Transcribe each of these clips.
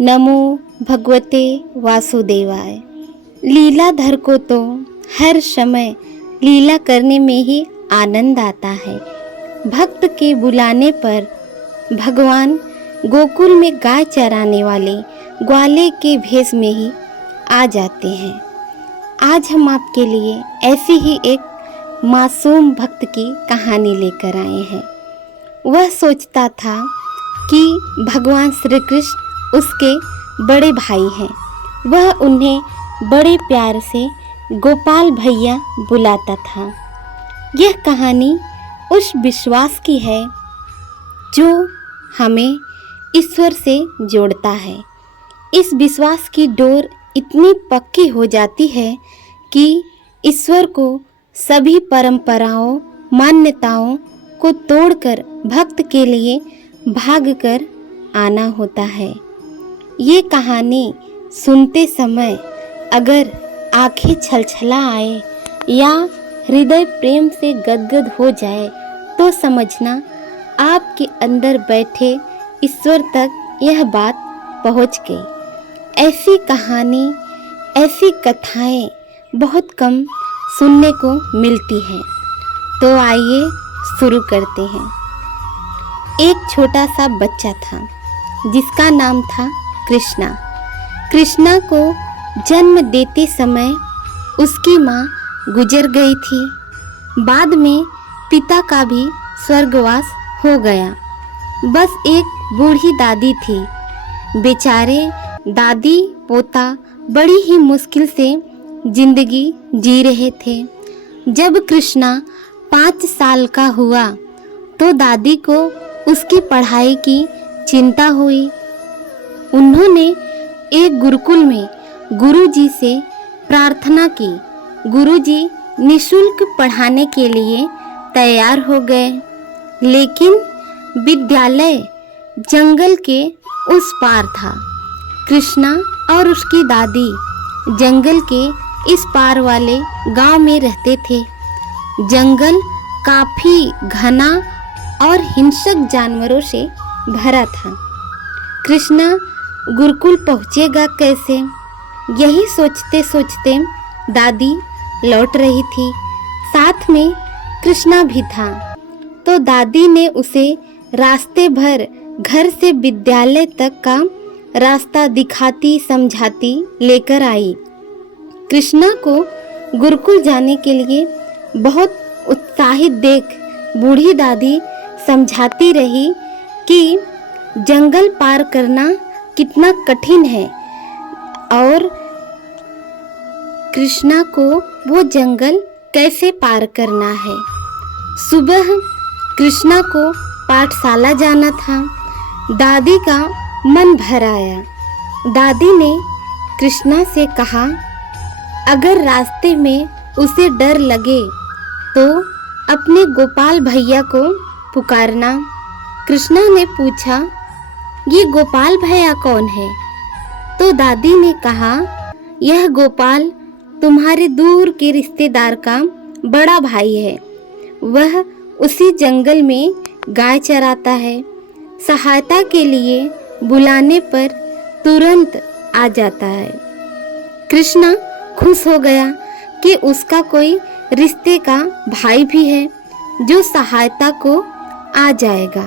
नमो भगवते वासुदेवाय। लीलाधर को तो हर समय लीला करने में ही आनंद आता है। भक्त के बुलाने पर भगवान गोकुल में गाय चराने वाले ग्वाले के भेष में ही आ जाते हैं। आज हम आपके लिए ऐसी ही एक मासूम भक्त की कहानी लेकर आए हैं। वह सोचता था कि भगवान श्री कृष्ण उसके बड़े भाई हैं। वह उन्हें बड़े प्यार से गोपाल भैया बुलाता था। यह कहानी उस विश्वास की है जो हमें ईश्वर से जोड़ता है। इस विश्वास की डोर इतनी पक्की हो जाती है कि ईश्वर को सभी परंपराओं मान्यताओं को तोड़कर भक्त के लिए भागकर आना होता है। ये कहानी सुनते समय अगर आंखें छलछला आए या हृदय प्रेम से गदगद हो जाए तो समझना आपके अंदर बैठे ईश्वर तक यह बात पहुंच गई। ऐसी कहानी, ऐसी कथाएं बहुत कम सुनने को मिलती हैं। तो आइए शुरू करते हैं। एक छोटा सा बच्चा था जिसका नाम था कृष्णा। कृष्णा को जन्म देते समय उसकी माँ गुजर गई थी। बाद में पिता का भी स्वर्गवास हो गया। बस एक बूढ़ी दादी थी। बेचारे दादी पोता बड़ी ही मुश्किल से जिंदगी जी रहे थे। जब कृष्णा 5 साल का हुआ तो दादी को उसकी पढ़ाई की चिंता हुई। उन्होंने एक गुरुकुल में गुरुजी से प्रार्थना की। गुरुजी निःशुल्क पढ़ाने के लिए तैयार हो गए, लेकिन विद्यालय जंगल के उस पार था। कृष्णा और उसकी दादी जंगल के इस पार वाले गांव में रहते थे। जंगल काफी घना और हिंसक जानवरों से भरा था। कृष्णा गुरुकुल पहुंचेगा कैसे, यही सोचते सोचते दादी लौट रही थी। साथ में कृष्णा भी था। तो दादी ने उसे रास्ते भर घर से विद्यालय तक का रास्ता दिखाती समझाती लेकर आई। कृष्णा को गुरुकुल जाने के लिए बहुत उत्साहित देख बूढ़ी दादी समझाती रही कि जंगल पार करना कितना कठिन है और कृष्णा को वो जंगल कैसे पार करना है। सुबह कृष्णा को पाठशाला जाना था। दादी का मन भर आया। दादी ने कृष्णा से कहा, अगर रास्ते में उसे डर लगे तो अपने गोपाल भैया को पुकारना। कृष्णा ने पूछा, ये गोपाल भैया कौन है? तो दादी ने कहा, यह गोपाल तुम्हारे दूर के रिश्तेदार का बड़ा भाई है। वह उसी जंगल में गाय चराता है। सहायता के लिए बुलाने पर तुरंत आ जाता है। कृष्णा खुश हो गया कि उसका कोई रिश्ते का भाई भी है जो सहायता को आ जाएगा।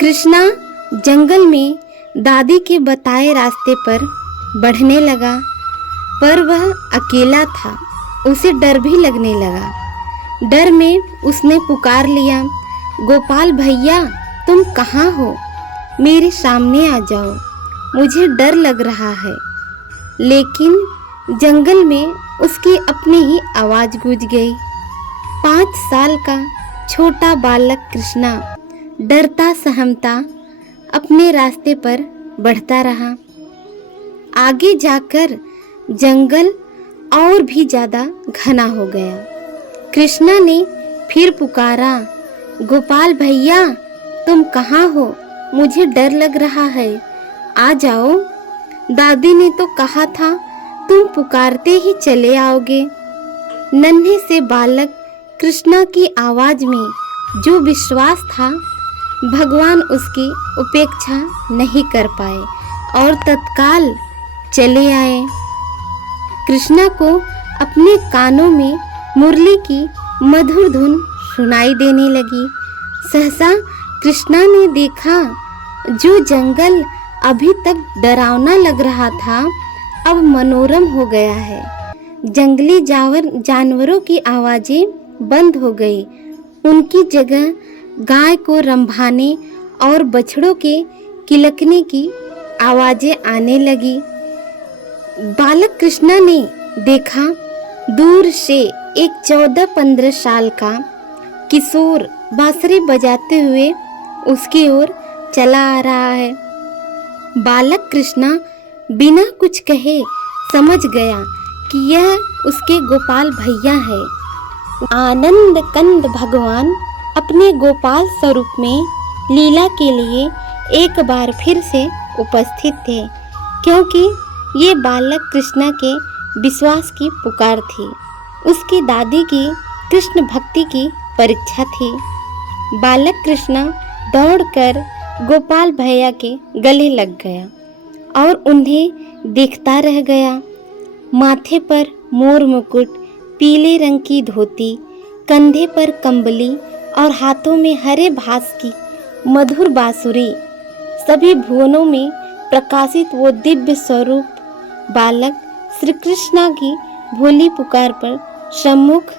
कृष्णा जंगल में दादी के बताए रास्ते पर बढ़ने लगा, पर वह अकेला था। उसे डर भी लगने लगा। डर में उसने पुकार लिया, गोपाल भैया तुम कहाँ हो? मेरे सामने आ जाओ, मुझे डर लग रहा है। लेकिन जंगल में उसकी अपनी ही आवाज़ गूंज गई। 5 साल का छोटा बालक कृष्णा डरता सहमता अपने रास्ते पर बढ़ता रहा। आगे जाकर जंगल और भी ज़्यादा घना हो गया। कृष्णा ने फिर पुकारा, गोपाल भैया तुम कहाँ हो? मुझे डर लग रहा है, आ जाओ। दादी ने तो कहा था तुम पुकारते ही चले आओगे। नन्हे से बालक कृष्णा की आवाज़ में जो विश्वास था, भगवान उसकी उपेक्षा नहीं कर पाए और तत्काल चले आए। कृष्णा को अपने कानों में मुरली की मधुर धुन सुनाई देने लगी। सहसा कृष्णा ने देखा जो जंगल अभी तक डरावना लग रहा था अब मनोरम हो गया है। जंगली जानवरों की आवाजें बंद हो गई। उनकी जगह गाय को रंभाने और बछड़ों के किलकने की आवाजें आने लगी। बालक कृष्णा ने देखा दूर से एक 14-15 साल का किशोर बांसुरी बजाते हुए उसकी ओर चला आ रहा है। बालक कृष्णा बिना कुछ कहे समझ गया कि यह उसके गोपाल भैया है। आनंद कंद भगवान अपने गोपाल स्वरूप में लीला के लिए एक बार फिर से उपस्थित थे, क्योंकि ये बालक कृष्णा के विश्वास की पुकार थी। उसकी दादी की कृष्ण भक्ति की परीक्षा थी। बालक कृष्णा दौड़कर गोपाल भैया के गले लग गया और उन्हें देखता रह गया। माथे पर मोर मुकुट, पीले रंग की धोती, कंधे पर कंबली और हाथों में हरे घास की मधुर बांसुरी, सभी भुवनों में प्रकाशित वो दिव्य स्वरूप बालक श्री कृष्णा की भोली पुकार पर सम्मुख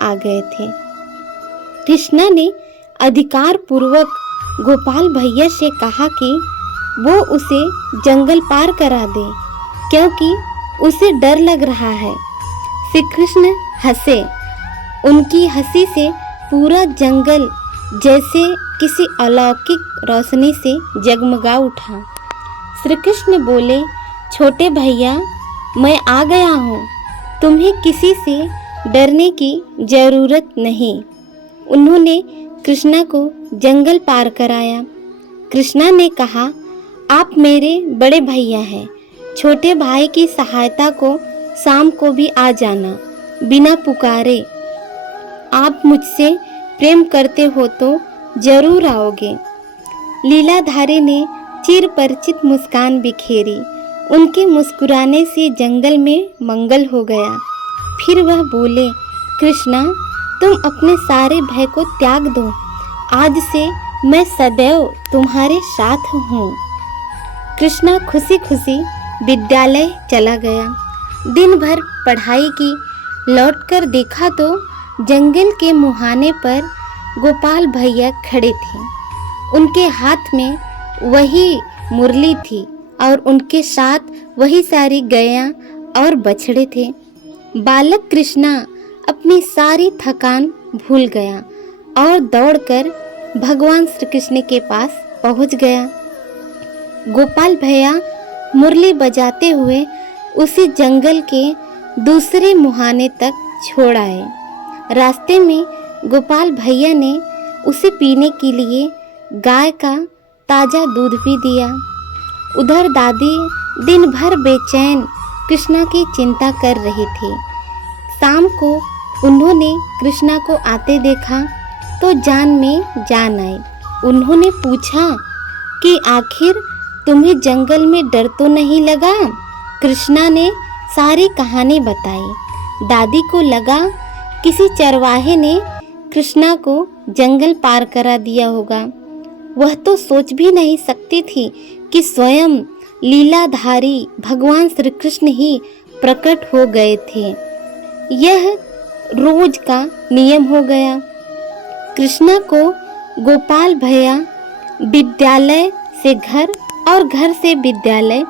आ गए थे। कृष्णा ने अधिकार पूर्वक गोपाल भैया से कहा कि वो उसे जंगल पार करा दे, क्योंकि उसे डर लग रहा है। श्री कृष्ण हंसे। उनकी हंसी से पूरा जंगल जैसे किसी अलौकिक रोशनी से जगमगा उठा। श्री कृष्ण बोले, छोटे भैया, मैं आ गया हूँ, तुम्हें किसी से डरने की जरूरत नहीं। उन्होंने कृष्णा को जंगल पार कराया। कृष्णा ने कहा, आप मेरे बड़े भैया हैं। छोटे भाई की सहायता को शाम को भी आ जाना, बिना पुकारे। आप मुझसे प्रेम करते हो तो जरूर आओगे। लीलाधारी ने चिर परिचित मुस्कान बिखेरी। उनके मुस्कुराने से जंगल में मंगल हो गया। फिर वह बोले, कृष्णा, तुम अपने सारे भय को त्याग दो। आज से मैं सदैव तुम्हारे साथ हूँ। कृष्णा खुशी खुशी विद्यालय चला गया। दिन भर पढ़ाई की। लौटकर देखा तो जंगल के मुहाने पर गोपाल भैया खड़े थे। उनके हाथ में वही मुरली थी और उनके साथ वही सारी गैया और बछड़े थे। बालक कृष्णा अपनी सारी थकान भूल गया और दौड़कर भगवान श्री कृष्ण के पास पहुंच गया। गोपाल भैया मुरली बजाते हुए उसे जंगल के दूसरे मुहाने तक छोड़ आए। रास्ते में गोपाल भैया ने उसे पीने के लिए गाय का ताज़ा दूध भी दिया। उधर दादी दिन भर बेचैन कृष्णा की चिंता कर रही थी। शाम को उन्होंने कृष्णा को आते देखा तो जान में जान आई। उन्होंने पूछा कि आखिर तुम्हें जंगल में डर तो नहीं लगा? कृष्णा ने सारी कहानी बताई। दादी को लगा किसी चरवाहे ने कृष्णा को जंगल पार करा दिया होगा। वह तो सोच भी नहीं सकती थी कि स्वयं लीलाधारी भगवान श्री कृष्ण ही प्रकट हो गए थे। यह रोज का नियम हो गया। कृष्णा को गोपाल भैया विद्यालय से घर और घर से विद्यालय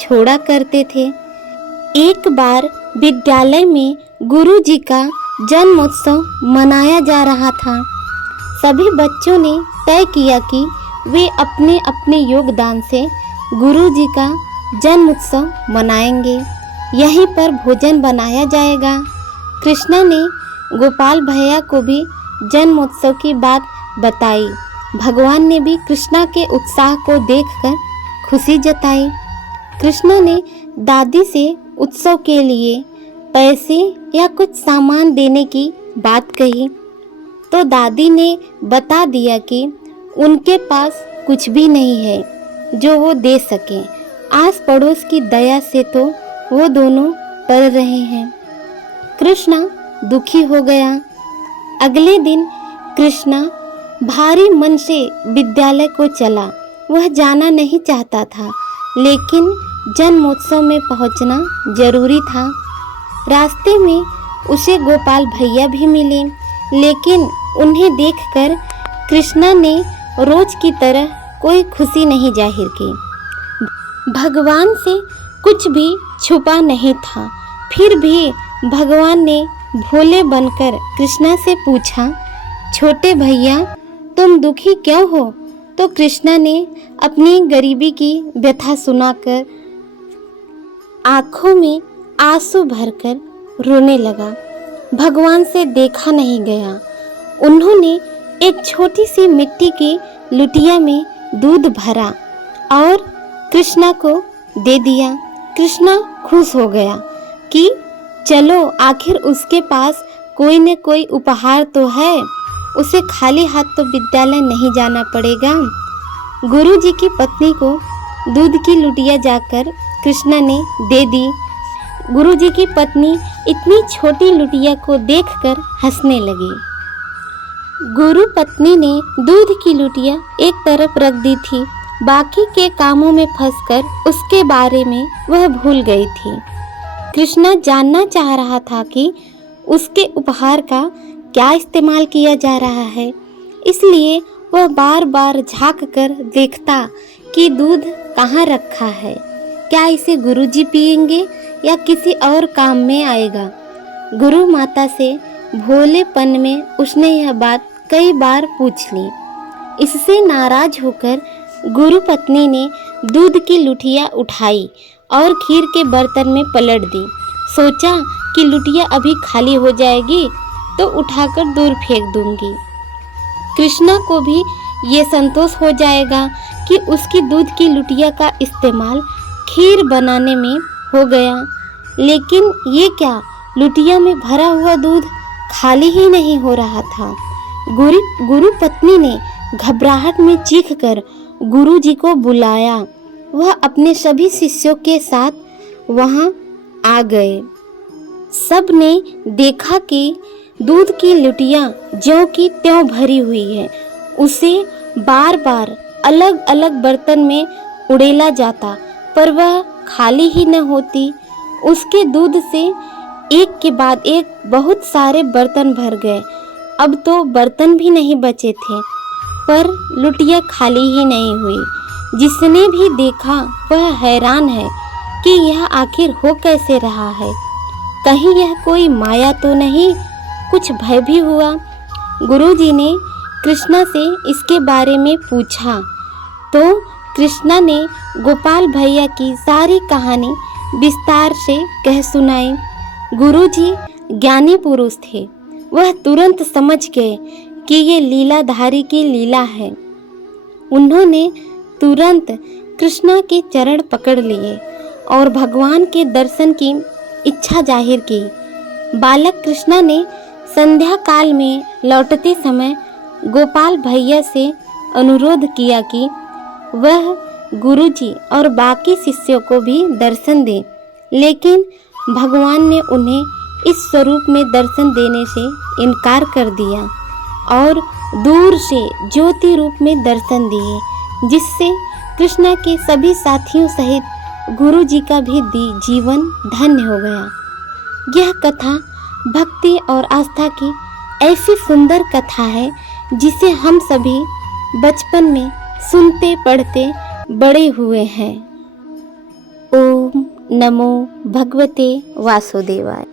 छोड़ा करते थे। एक बार विद्यालय में गुरुजी का जन्मोत्सव मनाया जा रहा था। सभी बच्चों ने तय किया कि वे अपने अपने योगदान से गुरुजी का जन्मोत्सव मनाएंगे। यहीं पर भोजन बनाया जाएगा। कृष्णा ने गोपाल भैया को भी जन्मोत्सव की बात बताई। भगवान ने भी कृष्णा के उत्साह को देखकर खुशी जताई। कृष्णा ने दादी से उत्सव के लिए पैसे या कुछ सामान देने की बात कही तो दादी ने बता दिया कि उनके पास कुछ भी नहीं है जो वो दे सकें। आस पड़ोस की दया से तो वो दोनों पल रहे हैं। कृष्णा दुखी हो गया। अगले दिन कृष्णा भारी मन से विद्यालय को चला। वह जाना नहीं चाहता था, लेकिन जन्मोत्सव में पहुंचना जरूरी था। रास्ते में उसे गोपाल भैया भी मिले, लेकिन उन्हें देखकर कृष्णा ने रोज की तरह कोई खुशी नहीं जाहिर की। भगवान से कुछ भी छुपा नहीं था। फिर भी भगवान ने भोले बनकर कृष्णा से पूछा, छोटे भैया तुम दुखी क्यों हो? तो कृष्णा ने अपनी गरीबी की व्यथा सुनाकर आंखों में आंसू भरकर रोने लगा। भगवान से देखा नहीं गया। उन्होंने एक छोटी सी मिट्टी की लुटिया में दूध भरा और कृष्णा को दे दिया। कृष्णा खुश हो गया कि चलो आखिर उसके पास कोई न कोई उपहार तो है, उसे खाली हाथ तो विद्यालय नहीं जाना पड़ेगा। गुरुजी की पत्नी को दूध की लुटिया जाकर कृष्णा ने दे दी। गुरुजी की पत्नी इतनी छोटी लुटिया को देखकर हंसने लगी। गुरु पत्नी ने दूध की लुटिया एक तरफ रख दी थी। बाकी के कामों में फंसकर उसके बारे में वह भूल गई थी। कृष्णा जानना चाह रहा था कि उसके उपहार का क्या इस्तेमाल किया जा रहा है, इसलिए वह बार बार झांक कर देखता कि दूध कहाँ रखा है। क्या इसे गुरुजी पिएंगे या किसी और काम में आएगा? गुरु माता से भोलेपन में उसने यह बात कई बार पूछ ली। इससे नाराज होकर गुरु पत्नी ने दूध की लुटिया उठाई और खीर के बर्तन में पलट दी। सोचा कि लुटिया अभी खाली हो जाएगी तो उठाकर दूर फेंक दूंगी। कृष्णा को भी ये संतोष हो जाएगा कि उसकी दूध की लुटिया का इस्तेमाल खीर बनाने में हो गया। लेकिन ये क्या, लुटिया में भरा हुआ दूध खाली ही नहीं हो रहा था। गुरु पत्नी ने घबराहट में चीखकर गुरुजी को बुलाया। वह अपने सभी शिष्यों के साथ वहां आ गए। सब ने देखा कि दूध की लुटिया ज्यों की त्यों भरी हुई है। उसे बार बार अलग अलग बर्तन में उड़ेला जाता, पर वह खाली ही न होती। उसके दूध से एक के बाद एक बहुत सारे बर्तन भर गए। अब तो बर्तन भी नहीं बचे थे, पर लुटिया खाली ही नहीं हुई। जिसने भी देखा वह हैरान है कि यह आखिर हो कैसे रहा है। कहीं यह कोई माया तो नहीं? कुछ भय भी हुआ। गुरुजी ने कृष्णा से इसके बारे में पूछा तो कृष्णा ने गोपाल भैया की सारी कहानी विस्तार से कह सुनाई। गुरुजी ज्ञानी पुरुष थे। वह तुरंत समझ गए कि ये लीलाधारी की लीला है। उन्होंने तुरंत कृष्णा के चरण पकड़ लिए और भगवान के दर्शन की इच्छा जाहिर की। बालक कृष्णा ने संध्या काल में लौटते समय गोपाल भैया से अनुरोध किया कि वह गुरुजी और बाकी शिष्यों को भी दर्शन दें, लेकिन भगवान ने उन्हें इस स्वरूप में दर्शन देने से इनकार कर दिया और दूर से ज्योति रूप में दर्शन दिए, जिससे कृष्णा के सभी साथियों सहित गुरुजी का भी जीवन धन्य हो गया। यह कथा भक्ति और आस्था की ऐसी सुंदर कथा है जिसे हम सभी बचपन में सुनते पढ़ते बड़े हुए हैं। ओम नमो भगवते वासुदेवाय।